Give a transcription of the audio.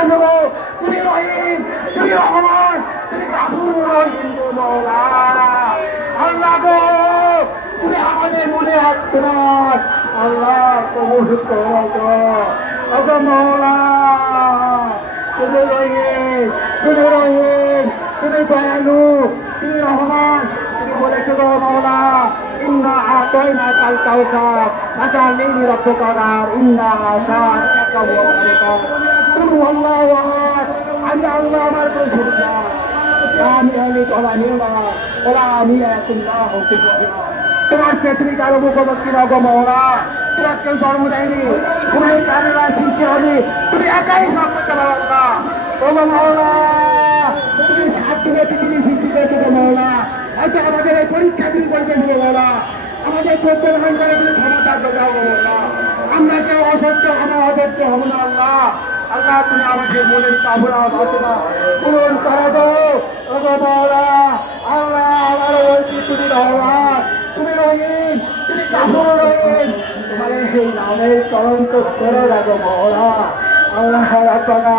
তুমি রহিম, তুমি রহমান, তুমি গাফুর রহিম গো মওলা। আল্লাহ গো, তুমি আমাদের মনে রাখতে না। আল্লাহ কবুল করো গো। ওগো মওলা, তুমি রহিম, তুমি রহিম, তুমি দয়ালু, তুমি রহমান। তুমি বলেছো গো মওলা, ইন্না আতাইনাকাল কাউসার ফাসাল্লি লিরাব্বিকা ওয়ানহার, ইন্না শানিআকা হুয়াল আবতার। তুমি আল্লাহু আহাদ। আমি আল্লাহ, আমার কোনো শরীক নাই। আমি আলী ওলা নিউলা ওলা নিয়াতুল্লাহ হুকুমুল্লাহ। তোমার চেয়ে তুমি কারো মুখোমুখি না গো মওলা। তোমার কেউ জন্ম দেয়নি, তুমি কারোরা সৃষ্টি হয়নি, তুমি একাই সব করতে পারো আল্লাহ। ও গো মওলা, তুমি সাত দিনে পৃথিবী সৃষ্টি করেছো গো মওলা। হয়তো আমাদের এই পরীক্ষা তুমি করতেছো গো মওলা। আমাদের প্রত্যাখ্যান করে তুমি ক্ষমতা দেখাও গো মওলা। আমরা কেউ অসহ্য হবো, অধৈর্য হবো না আল্লাহ। আল্লাহ তুমি আমাদের মনের কামনা বাসনা পূরণ করে দাও ও গো মওলা। আল্লাহ আমার বলছি, তুমি রহমান, তুমি রহিম, তুমি গাফুর রহিম। তোমার এই নামের তদন্ত করে রাখো মওলা। আল্লাহ রাব্বানা